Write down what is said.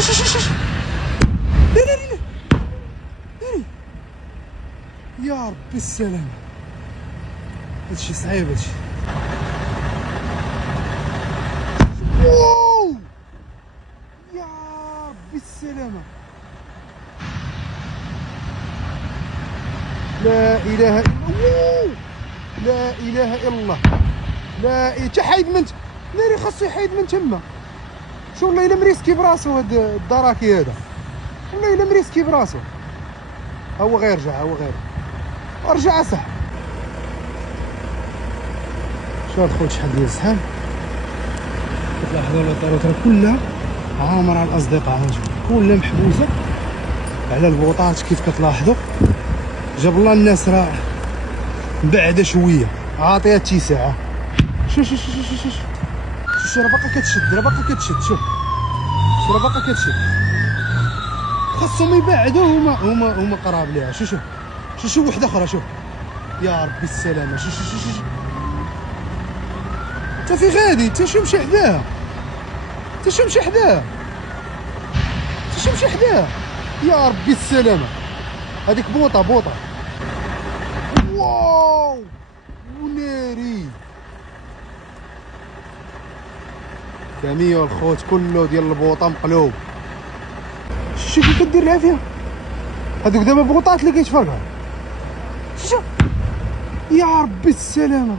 شوف لا لا لا لا يا ربي السلامة. هادشي صعيب هادشي. واو يا ربي السلامة. لا اله الا الله. لا اله الا الله. لا تا حايد من ناري خاصو يحيد من تما. شو والله الا مريسكي براسو هاد الدراكي هذا، والله الا مريسكي براسو. هو غيرجع هو غير رجع صح. شوف خوت شحال ديال الزحام. كتلاحظوا الطرق راه كلها عامره على الاصدقاء، كلها محبوسه على البوطات كيف كتلاحظوا. جاب الله الناس راه بعده شويه عاطيها اتساع. شوف شوف شوف شوف شوف شوف راه باقا كتشد، راه باقا كتشد. شوف راه باقا كتشد. خاصهم يبعدوا هما قراب ليها. شوف شوف شوف شوف وحده اخرى. شوف يا ربي السلامه. شوف شوف شوف تا في غادي تا شو مشى حداها، تا شو مشى حداها، تا شو مشى حداها. يا ربي السلامه. هذيك بوطه. واو وناري. كاميو الخوت كله ديال البوطه مقلوب. شوف كيف كدير العافيه. هذوك دابا بوطات اللي كيتفرقعوا. شوف يا ربي السلامه.